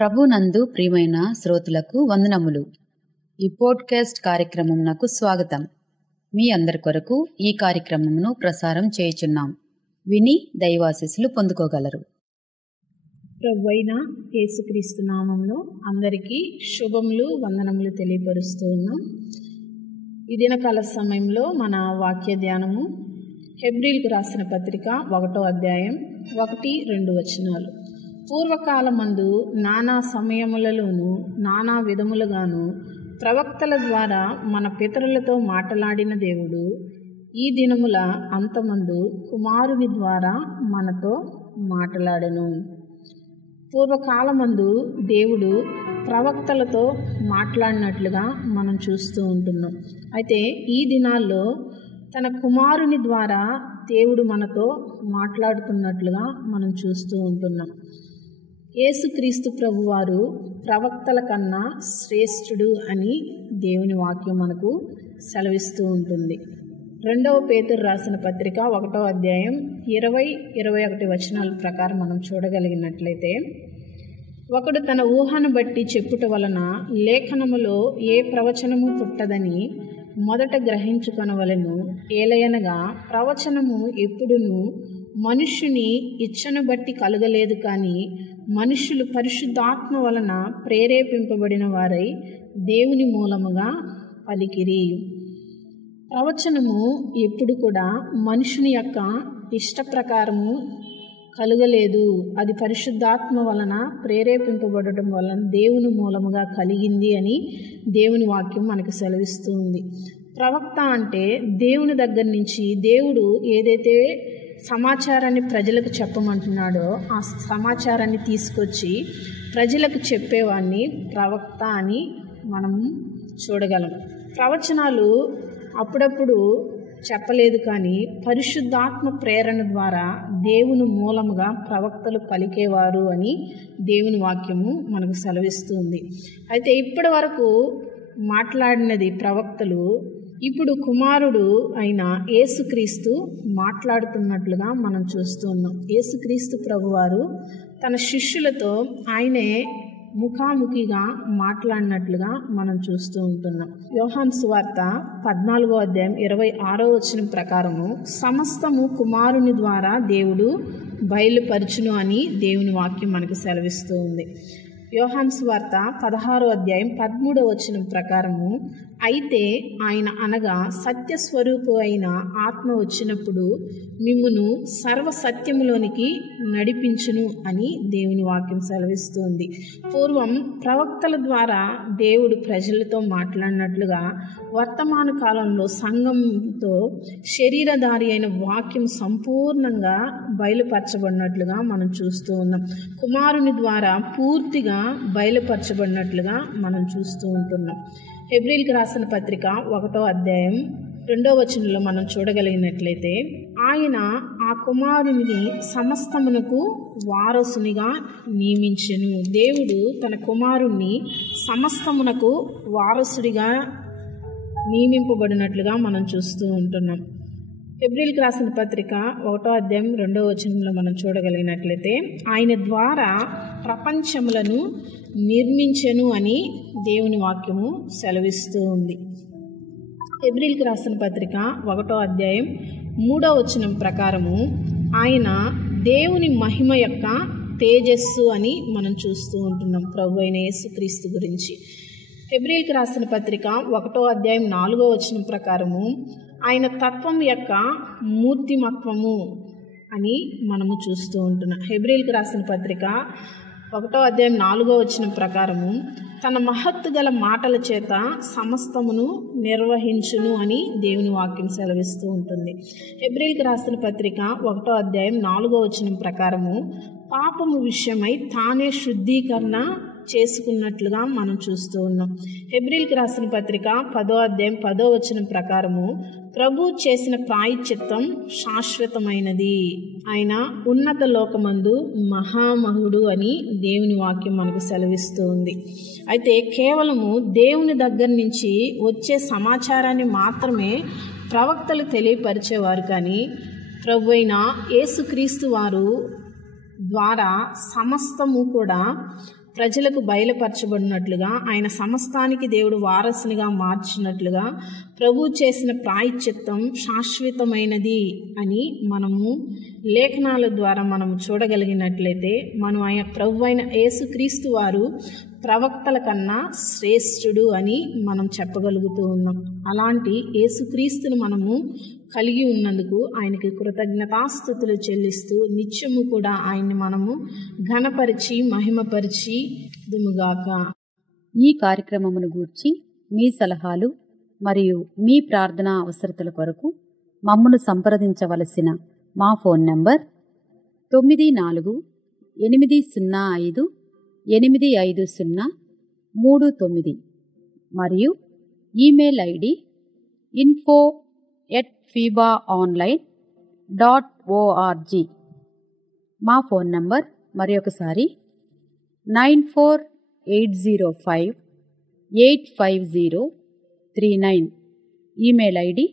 ప్రభునందు ప్రియమైన శ్రోతలకు వందనములు. ఈ పోడ్కాస్ట్ కార్యక్రమమునకు స్వాగతం. మీ అందరి కొరకు ఈ కార్యక్రమమును ప్రసారం చేయుచున్నాం. విని దైవాశీస్సులు పొందుకోగలరు. ప్రభువైన యేసుక్రీస్తు నామంలో అందరికీ శుభములు, వందనములు తెలియపరుస్తూ ఉన్నాం. ఈ దినకాల సమయంలో మన వాక్య ధ్యానము హెబ్రీలకు రాసిన పత్రిక 1వ అధ్యాయం 1-2 వచనాలు. పూర్వకాలమందు నానా సమయములలోనూ నానా విధములుగాను ప్రవక్తల ద్వారా మన పితరులతో మాట్లాడిన దేవుడు ఈ దినముల అంతమందు కుమారుని ద్వారా మనతో మాట్లాడెను. పూర్వకాలమందు దేవుడు ప్రవక్తలతో మాట్లాడినట్లుగా మనం చూస్తూ ఉంటున్నాం. అయితే ఈ దినాల్లో తన కుమారుని ద్వారా దేవుడు మనతో మాట్లాడుతున్నట్లుగా మనం చూస్తూ ఉంటున్నాం. యేసుక్రీస్తు ప్రభువారు ప్రవక్తల కన్నా శ్రేష్ఠుడు అని దేవుని వాక్యం మనకు సెలవిస్తూ ఉంటుంది. 2వ పేతురు రాసిన పత్రిక 1వ అధ్యాయం 20-21 వచనాల ప్రకారం మనం చూడగలిగినట్లయితే, ఒకడు తన ఊహను బట్టి చెప్పుట వలన లేఖనములో ఏ ప్రవచనము పుట్టదని మొదట గ్రహించుకొనవలెను. ఏలయనగా ప్రవచనము ఎప్పుడును మనుష్యుని ఇచ్చను బట్టి కలగలేదు, కానీ మనుష్యులు పరిశుద్ధాత్మ వలన ప్రేరేపింపబడిన వారై దేవుని మూలముగా పలికిరి. ప్రవచనము ఎప్పుడు కూడా మనుషుని యొక్క ఇష్ట ప్రకారము కలగలేదు. అది పరిశుద్ధాత్మ వలన ప్రేరేపింపబడటం వలన దేవుని మూలముగా కలిగింది అని దేవుని వాక్యం మనకు సెలవిస్తూ ఉంది. ప్రవక్త అంటే దేవుని దగ్గర నుంచి దేవుడు ఏదైతే సమాచారాన్ని ప్రజలకు చెప్పమంటున్నాడో ఆ సమాచారాన్ని తీసుకొచ్చి ప్రజలకు చెప్పేవాడిని ప్రవక్త అని మనం చూడగలం. ప్రవచనాలు అప్పుడప్పుడు చెప్పలేదు, కానీ పరిశుద్ధాత్మ ప్రేరణ ద్వారా దేవుని మూలముగా ప్రవక్తలు పలికేవారు అని దేవుని వాక్యము మనకు సెలవిస్తుంది. అయితే ఇప్పటి వరకు మాట్లాడినది ప్రవక్తలు, ఇప్పుడు కుమారుడు అయిన యేసుక్రీస్తు మాట్లాడుతున్నట్లుగా మనం చూస్తూ ఉన్నాం. యేసుక్రీస్తు ప్రభువారు తన శిష్యులతో ఆయనే ముఖాముఖిగా మాట్లాడినట్లుగా మనం చూస్తూ ఉంటున్నాం. యోహాను సువార్త 14వ అధ్యాయం 26వ వచనం ప్రకారము సమస్తము కుమారుని ద్వారా దేవుడు బయలుపరచును అని దేవుని వాక్యం మనకు సెలవిస్తూ ఉంది. యోహాను సువార్త 16వ అధ్యాయం 13వ వచనం ప్రకారము అయితే ఆయన అనగా సత్యస్వరూపు అయిన ఆత్మ వచ్చినప్పుడు మిమ్మును సర్వ సత్యములోనికి నడిపించును అని దేవుని వాక్యం సెలవిస్తుంది. పూర్వం ప్రవక్తల ద్వారా దేవుడు ప్రజలతో మాట్లాడినట్లుగా వర్తమాన కాలంలో సంఘంతో శరీరధారి అయిన వాక్యం సంపూర్ణంగా బయలుపరచబడినట్లుగా మనం చూస్తూ ఉన్నాం. కుమారుని ద్వారా పూర్తిగా బయలుపరచబడినట్లుగా మనం చూస్తూ ఉంటున్నాం. హెబ్రీలకు రాసిన పత్రిక 1వ అధ్యాయం 2వ వచనంలో మనం చూడగలిగినట్లయితే, ఆయన ఆ కుమారుని సమస్తమునకు వారసునిగా నియమించెను. దేవుడు తన కుమారుణ్ణి సమస్తమునకు వారసుడిగా నియమింపబడినట్లుగా మనం చూస్తూ ఉంటున్నాం. హెబ్రీలకు రాసిన పత్రిక 1వ అధ్యాయం 2వ వచనంలో మనం చూడగలిగినట్లయితే, ఆయన ద్వారా ప్రపంచములను నిర్మించెను అని దేవుని వాక్యము సెలవిస్తూ ఉంది. హెబ్రీలకు రాసిన పత్రిక 1వ అధ్యాయం 3వ వచనం ప్రకారము ఆయన దేవుని మహిమ యొక్క తేజస్సు అని మనం చూస్తూ ఉంటున్నాం ప్రభు అయిన యేసుక్రీస్తు గురించి. హెబ్రీలకు రాసిన పత్రిక 1వ అధ్యాయం 4వ వచనం ప్రకారము ఆయన తత్వం యొక్క మూర్తిమత్వము అని మనము చూస్తూ ఉంటున్నాం. హెబ్రీలకు రాసిన పత్రిక 1వ అధ్యాయం 4వ వచనం ప్రకారము తన మహత్తు గల మాటల చేత సమస్తమును నిర్వహించును అని దేవుని వాక్యం సెలవిస్తూ ఉంటుంది. హెబ్రీలకు రాసిన పత్రిక 1వ అధ్యాయం 4వ వచనం ప్రకారము పాపము విషయమై తానే శుద్ధీకరణ చేసుకున్నట్లుగా మనం చూస్తూ ఉన్నాం. హెబ్రీల్కి రాసిన పత్రిక 10వ అధ్యాయం 10వ వచనం ప్రకారము ప్రభు చేసిన ప్రాయశ్చిత్తం శాశ్వతమైనది, ఆయన ఉన్నత లోకమందు మహామహుడు అని దేవుని వాక్యం మనకు సెలవిస్తూ ఉంది. అయితే కేవలము దేవుని దగ్గర నుంచి వచ్చే సమాచారాన్ని మాత్రమే ప్రవక్తలు తెలియపరిచేవారు, కానీ ప్రభు అయిన యేసుక్రీస్తు వారు ద్వారా సమస్తము కూడా ప్రజలకు బయలుపరచబడినట్లుగా, ఆయన సమస్తానికి దేవుడు వారసునిగా మార్చినట్లుగా ప్రభు చేసిన ప్రాయశ్చిత్తం శాశ్వతమైనది అని మనము లేఖనాల ద్వారా మనం చూడగలిగినట్లయితే మనం ఆయన ప్రభు అయిన యేసుక్రీస్తు వారు ప్రవక్తల కన్నా శ్రేష్ఠుడు అని మనం చెప్పగలుగుతూ ఉన్నాం. అలాంటి యేసుక్రీస్తును మనము కలిగి ఉన్నందుకు ఆయనకి కృతజ్ఞతాస్తుతులు చెల్లిస్తూ నిత్యము కూడా ఆయన్ని మనము ఘనపరిచి మహిమపరిచి దుముగాక. ఈ కార్యక్రమమును గూర్చి మీ సలహాలు మరియు మీ ప్రార్థనా అవసరతల కొరకు మమ్మను సంప్రదించవలసిన మా ఫోన్ నంబర్ 9485585039 మరియు ఈమెయిల్ ఐడి info@fibaonline.org. మా ఫోన్ నంబర్ మరొకసారి 9480585039. Email ID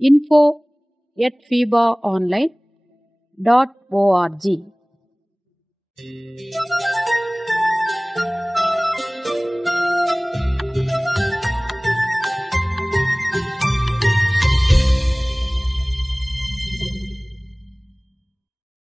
info@fibaonline.org.